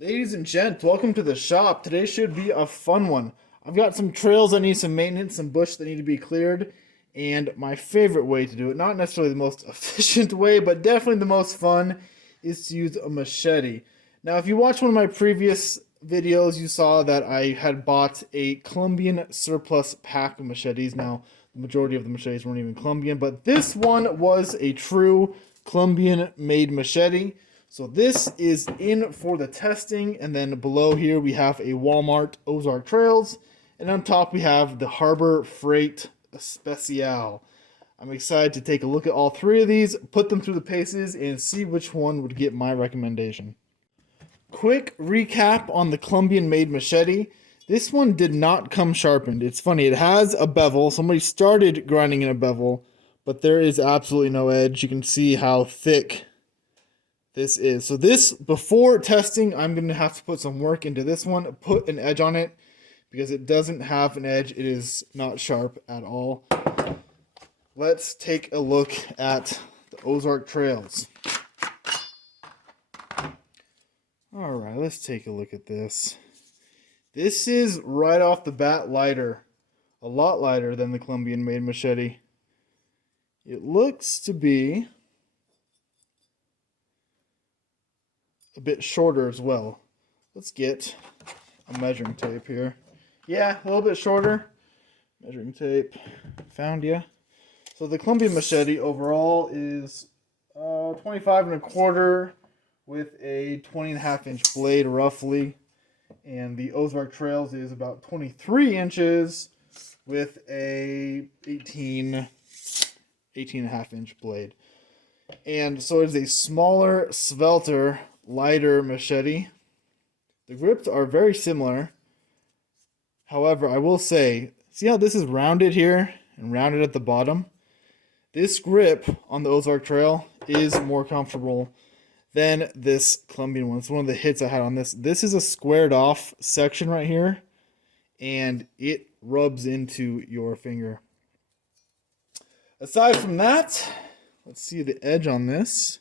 Ladies and gents, welcome to the shop. Today should be a fun one. I've got some trails that need some maintenance, some bush that need to be cleared, and my favorite way to do it, not necessarily the most efficient way, but definitely the most fun, is to use a machete. Now, if you watched one of my previous videos, you saw that I had bought a Colombian surplus pack of machetes. Now, the majority of the machetes weren't even Colombian, but this one was a true Colombian-made machete. So this is in for the testing, and then below here we have a Walmart Ozark Trails, and on top we have the Harbor Freight Special. I'm excited to take a look at all three of these, put them through the paces, and see which one would get my recommendation. Quick recap on the Colombian-made machete. This one did not come sharpened. It's funny, it has a bevel. Somebody started grinding in a bevel, but there is absolutely no edge. You can see how thick this is. So this, before testing, I'm going to have to put some work into this one, put an edge on it, because it doesn't have an edge. It is not sharp at all. Let's take a look at the Ozark Trails. Alright, let's take a look at this. This is right off the bat lighter. A lot lighter than the Colombian-made machete. It looks to be a bit shorter as well. Let's get a measuring tape here. Yeah, a little bit shorter. Measuring tape. Found ya. So the Colombian machete overall is 25 1/4 with a 20.5-inch blade roughly. And the Ozark Trails is about 23 inches with a 18.5-inch blade. And so it is a smaller, svelter, lighter machete. The grips are very similar. However, I will say, see how this is rounded here and rounded at the bottom? This grip on the Ozark Trail is more comfortable than this Colombian one. It's one of the hits I had on this. This is a squared off section right here, and it rubs into your finger. Aside from that, let's see the edge on this.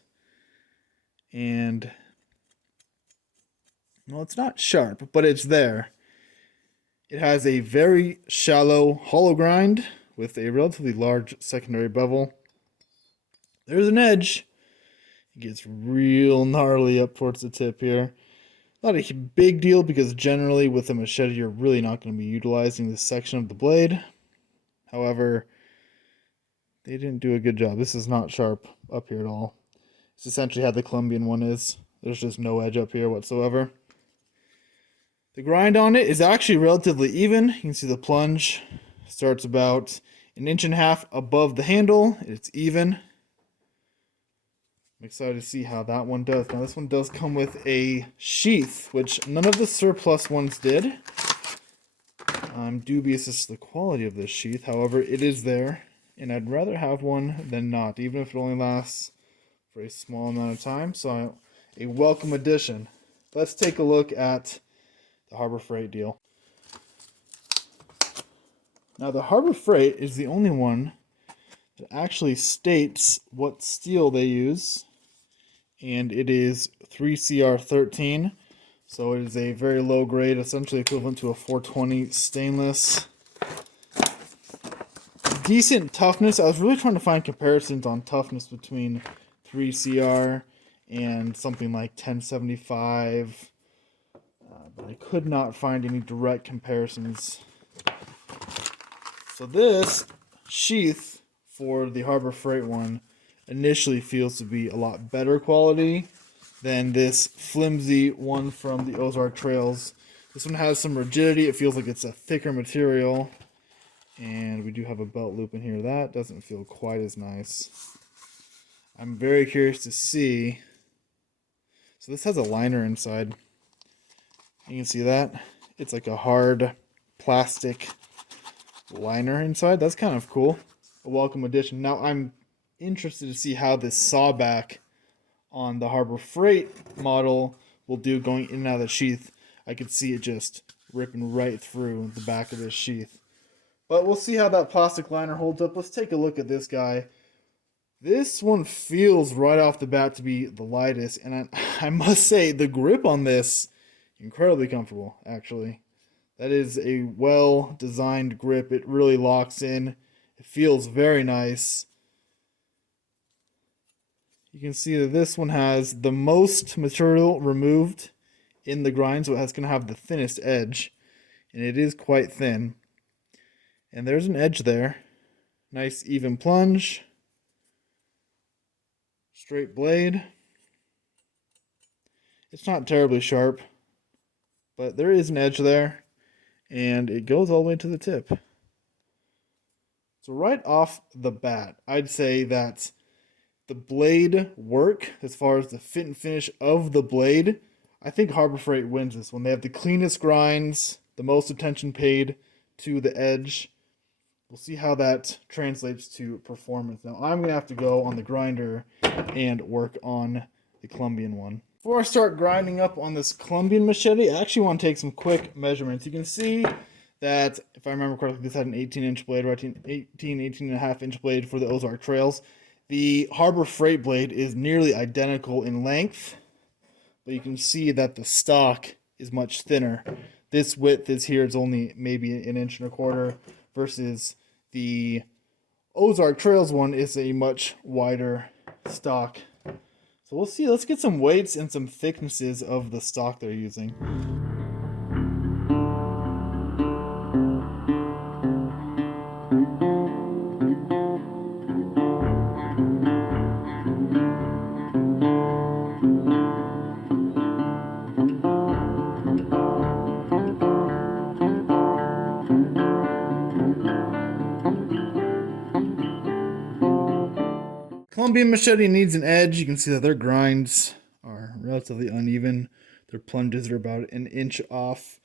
And well, it's not sharp, but it's there. It has a very shallow hollow grind with a relatively large secondary bevel. There's an edge. It gets real gnarly up towards the tip here. Not a big deal because generally with a machete you're really not going to be utilizing this section of the blade. However, they didn't do a good job. This is not sharp up here at all. It's essentially how the Colombian one is. There's just no edge up here whatsoever. The grind on it is actually relatively even. You can see the plunge starts about 1.5 inches above the handle. It's even. I'm excited to see how that one does. Now this one does come with a sheath, which none of the surplus ones did. I'm dubious as to the quality of this sheath. However, it is there, and I'd rather have one than not, even if it only lasts for a small amount of time. So a welcome addition. Let's take a look at the Harbor Freight deal. Now the Harbor Freight is the only one that actually states what steel they use, and it is 3CR13, so it is a very low grade, essentially equivalent to a 420 stainless. Decent toughness. I was really trying to find comparisons on toughness between 3CR and something like 1075, but I could not find any direct comparisons. So this sheath for the Harbor Freight one initially feels to be a lot better quality than this flimsy one from the Ozark Trails. This one has some rigidity. It feels like it's a thicker material. And we do have a belt loop in here. That doesn't feel quite as nice. I'm very curious to see. So this has a liner inside. You can see that. It's like a hard plastic liner inside. That's kind of cool. A welcome addition. Now I'm interested to see how this sawback on the Harbor Freight model will do going in and out of the sheath. I could see it just ripping right through the back of this sheath. But we'll see how that plastic liner holds up. Let's take a look at this guy. This one feels right off the bat to be the lightest, and I must say the grip on this incredibly comfortable. Actually, that is a well designed grip. It really locks in. It feels very nice. You can see that this one has the most material removed in the grind, so it's going to have the thinnest edge, and it is quite thin. And there's an edge there. Nice even plunge. Straight blade. It's not terribly sharp, but there is an edge there, and it goes all the way to the tip. So right off the bat, I'd say that the blade work, as far as the fit and finish of the blade, I think Harbor Freight wins this one. They have the cleanest grinds, the most attention paid to the edge. We'll see how that translates to performance. Now, I'm going to have to go on the grinder and work on the Colombian one. Before I start grinding up on this Colombian machete, I actually want to take some quick measurements. You can see that, if I remember correctly, this had an 18-inch blade, or 18.5-inch blade for the Ozark Trails. The Harbor Freight blade is nearly identical in length, but you can see that the stock is much thinner. This width is here, it's only maybe 1.25 inches, versus the Ozark Trails one is a much wider stock. So we'll see. Let's get some weights and some thicknesses of the stock they're using. Colombian machete needs an edge. You can see that their grinds are relatively uneven. Their plunges are about 1 inch off.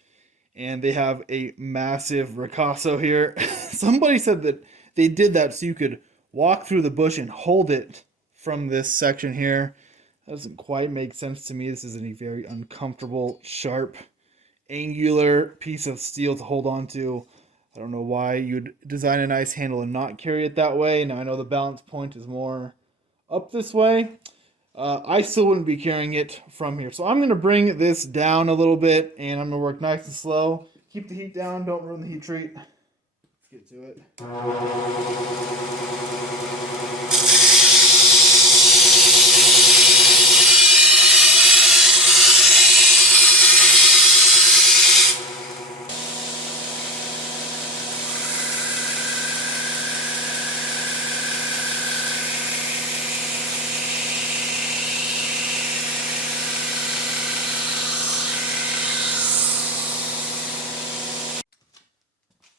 And they have a massive ricasso here. Somebody said that they did that so you could walk through the bush and hold it from this section here. That doesn't quite make sense to me. This is a very uncomfortable, sharp, angular piece of steel to hold on to. I don't know why you'd design a nice handle and not carry it that way. Now I know the balance point is more up this way. I still wouldn't be carrying it from here. So I'm going to bring this down a little bit, and I'm going to work nice and slow. Keep the heat down. Don't ruin the heat treat. Let's get to it.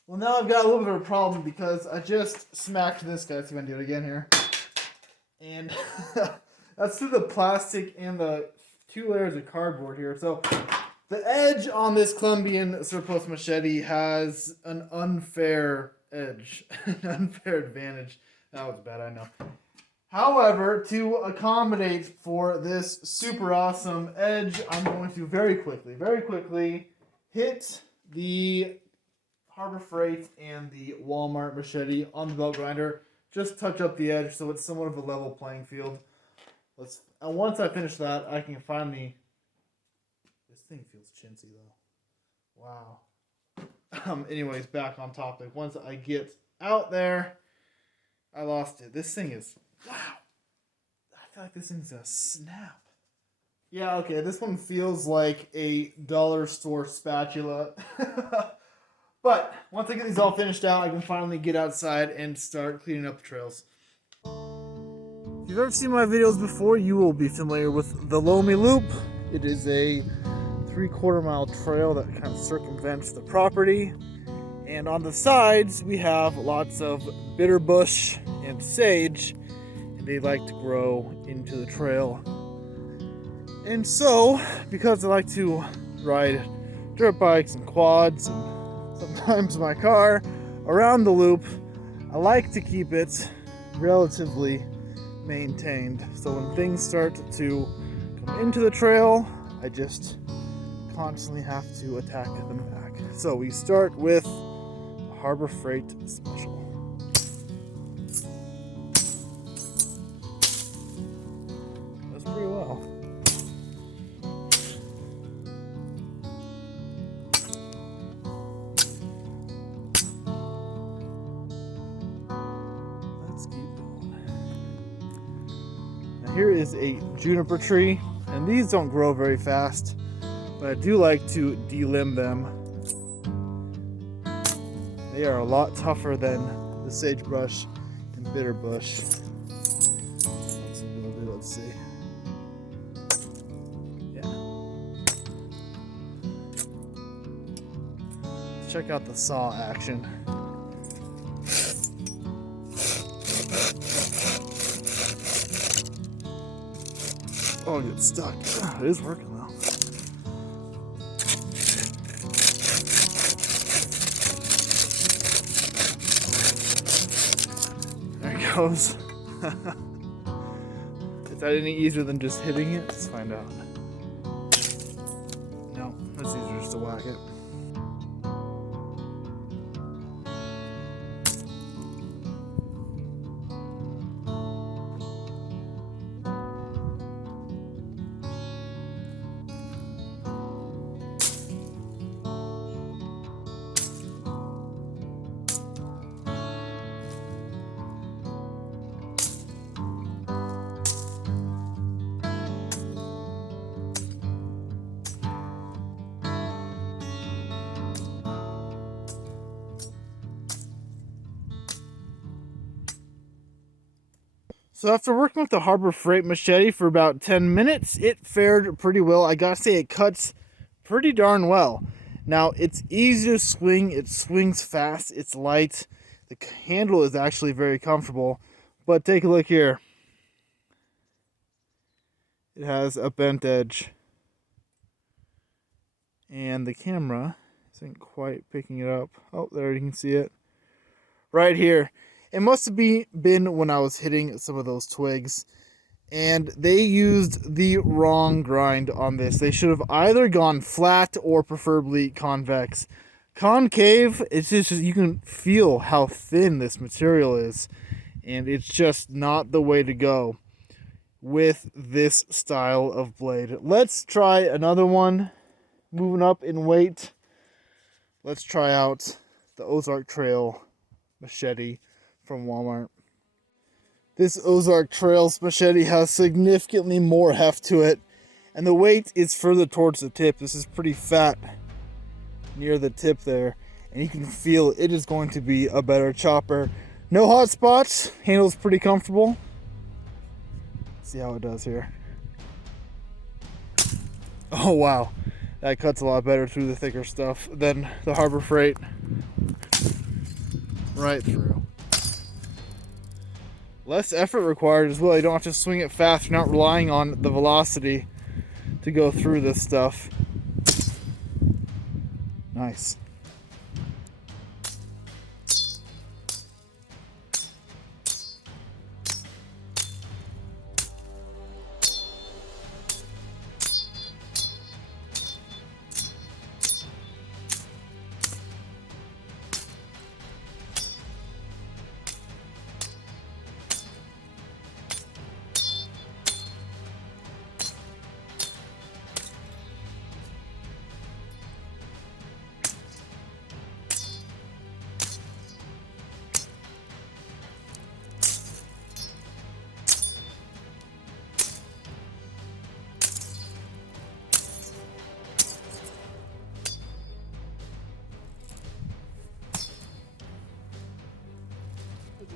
Well, now I've got a little bit of a problem because I just smacked this guy. Let's see if I can do it again here. And that's through the plastic and the 2 layers of cardboard here. So the edge on this Colombian surplus machete has an unfair edge, an unfair advantage. That was bad, I know. However, to accommodate for this super awesome edge, I'm going to very quickly hit the Harbor Freight and the Walmart machete on the belt grinder. Just touch up the edge so it's somewhat of a level playing field. And once I finish that, I can finally... This thing feels chintzy though. Wow. Anyways, back on topic. Once I get out there, I lost it. This thing is... Wow. I feel like this thing's gonna snap. Yeah, okay, this one feels like a dollar store spatula. But once I get these all finished out, I can finally get outside and start cleaning up the trails. If you've ever seen my videos before, you will be familiar with the Lomi Loop. It is a 3/4 mile trail that kind of circumvents the property. And on the sides, we have lots of bitter bush and sage, and they like to grow into the trail. And so, because I like to ride dirt bikes and quads and sometimes my car around the loop, I like to keep it relatively maintained. So when things start to come into the trail, I just constantly have to attack them back. So we start with a Harbor Freight Special. Here is a juniper tree, and these don't grow very fast, but I do like to delimb them. They are a lot tougher than the sagebrush and bitterbush. Let's see. Yeah. Let's check out the saw action. Oh, it gets stuck. It is working though. There it goes. Is that any easier than just hitting it? Let's find out. No, that's easier just to whack it. So after working with the Harbor Freight machete for about 10 minutes, it fared pretty well. I gotta say, it cuts pretty darn well. Now, it's easy to swing. It swings fast. It's light. The handle is actually very comfortable. But take a look here. It has a bent edge. And the camera isn't quite picking it up. Oh, there you can see it. Right here. It must have been when I was hitting some of those twigs, and they used the wrong grind on this. They should have either gone flat or preferably convex. Concave, it's just, you can feel how thin this material is, and it's just not the way to go with this style of blade. Let's try another one. Moving up in weight, let's try out the Ozark Trail machete from Walmart. This Ozark Trails machete has significantly more heft to it, and the weight is further towards the tip. This is pretty fat near the tip there, and you can feel it is going to be a better chopper. No hot spots, handle's pretty comfortable. Let's see how it does here. Oh wow, that cuts a lot better through the thicker stuff than the Harbor Freight. Right through. Less effort required as well. You don't have to swing it fast. You're not relying on the velocity to go through this stuff. Nice.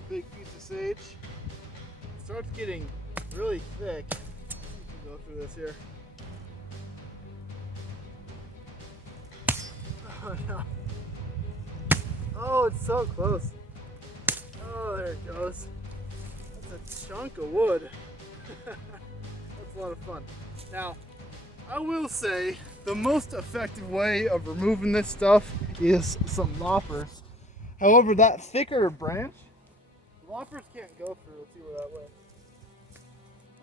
Big piece of sage. It starts getting really thick. You can go through this here. Oh no. Oh, it's so close. Oh, there it goes. That's a chunk of wood. That's a lot of fun. Now, I will say the most effective way of removing this stuff is some loppers. However, that thicker branch, loppers can't go through. Let's see where that went.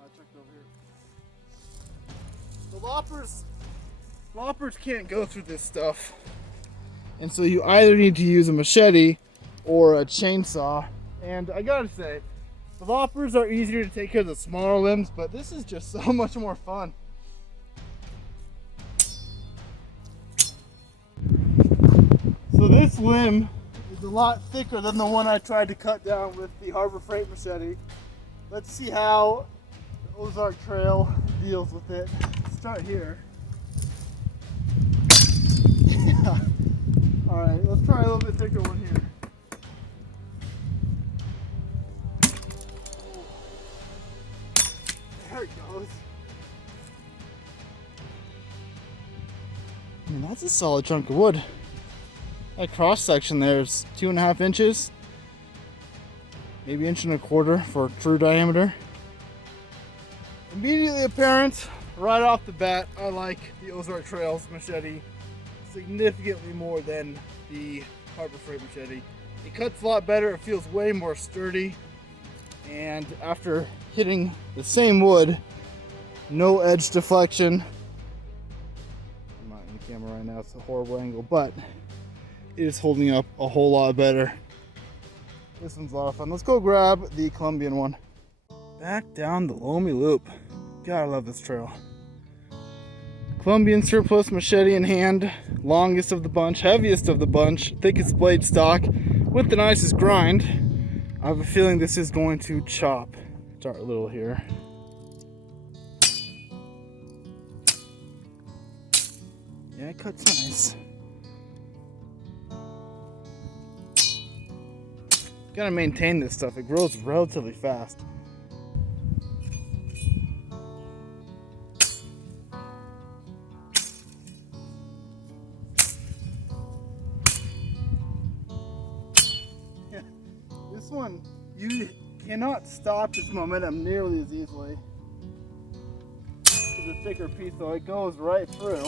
I checked over here. The loppers can't go through this stuff. And so you either need to use a machete or a chainsaw. And I gotta say, the loppers are easier to take care of the smaller limbs, but this is just so much more fun. So this limb is a lot thicker than the one I tried to cut down with the Harbor Freight machete. Let's see how Ozark Trail deals with it. Let's start here. Yeah. Alright, let's try a little bit thicker one here. There it goes. I mean, that's a solid chunk of wood. That cross section there is 2.5 inches, maybe 1.25 inches for true diameter. Immediately apparent, right off the bat, I like the Ozark Trails machete significantly more than the Harbor Freight machete. It cuts a lot better, it feels way more sturdy, and after hitting the same wood, no edge deflection. I'm not in the camera right now, it's a horrible angle, but it is holding up a whole lot better. This one's a lot of fun. Let's go grab the Colombian one. Back down the Loamy Loop. God, I love this trail. Colombian surplus machete in hand, longest of the bunch, heaviest of the bunch, thickest blade stock, with the nicest grind. I have a feeling this is going to chop. Start a little here. Yeah, it cuts nice. Gotta maintain this stuff, it grows relatively fast. This one, you cannot stop its momentum nearly as easily. It's a thicker piece, though, it goes right through.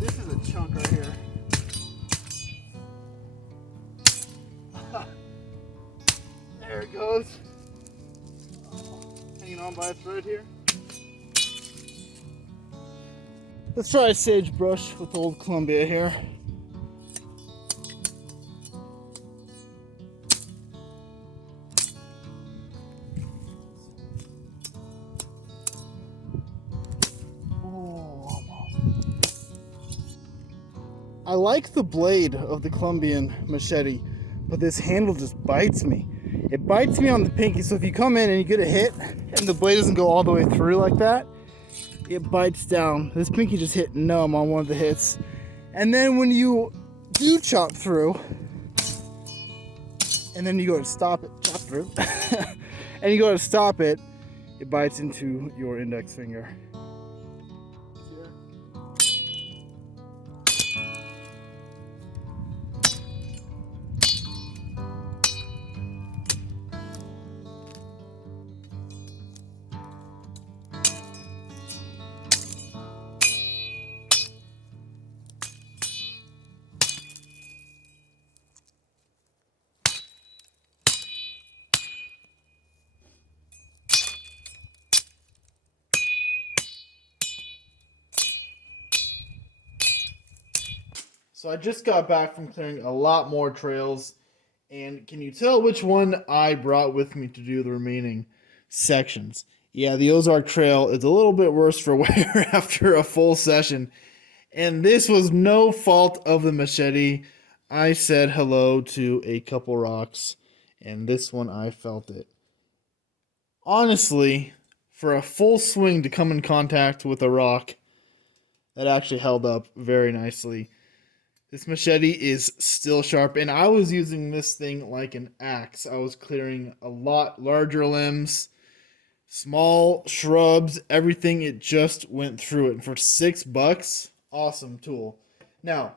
This is a chunk right here. There it goes. Hanging on by a thread here. Let's try a sagebrush with old Columbia here. I like the blade of the Colombian machete, but this handle just bites me. It bites me on the pinky, so if you come in and you get a hit and the blade doesn't go all the way through like that, it bites down. This pinky just hit numb on one of the hits. And then when you do chop through, and then you go to stop it, chop through, and you go to stop it, it bites into your index finger. So I just got back from clearing a lot more trails, and can you tell which one I brought with me to do the remaining sections? Yeah, the Ozark Trail is a little bit worse for wear after a full session, and this was no fault of the machete. I said hello to a couple rocks, and this one I felt it. Honestly, for a full swing to come in contact with a rock, that actually held up very nicely. This machete is still sharp, and I was using this thing like an axe. I was clearing a lot larger limbs, small shrubs, everything. It just went through it. And for $6, awesome tool. Now,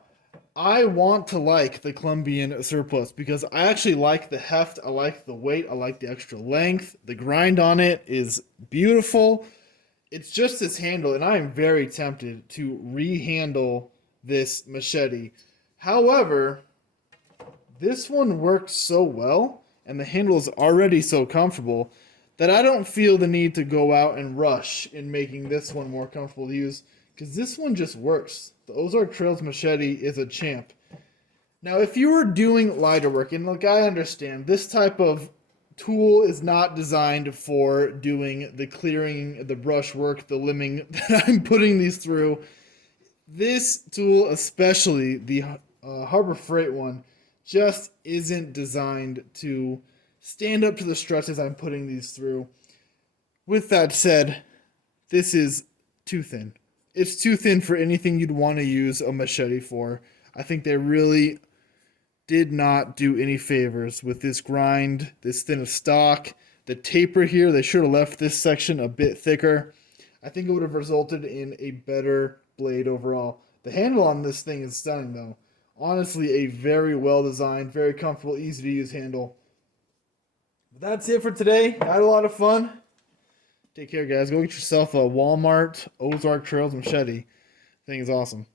I want to like the Colombian surplus because I actually like the heft. I like the weight. I like the extra length. The grind on it is beautiful. It's just this handle, and I am very tempted to rehandle this machete. However, this one works so well, and the handle is already so comfortable, that I don't feel the need to go out and rush in making this one more comfortable to use, because this one just works. The Ozark Trails machete is a champ. Now, if you were doing lighter work, and look, I understand this type of tool is not designed for doing the clearing, the brush work, the limbing that I'm putting these through. This tool, especially the Harbor Freight one, just isn't designed to stand up to the stresses I'm putting these through. With that said, this is too thin. It's too thin for anything you'd want to use a machete for. I think they really did not do any favors with this grind, this thin of stock. The taper here, they should have left this section a bit thicker. I think it would have resulted in a better blade overall. The handle on this thing is stunning though. Honestly, a very well designed, very comfortable, easy to use handle. But that's it for today. I had a lot of fun. Take care, guys. Go get yourself a Walmart Ozark Trails machete. Thing is awesome.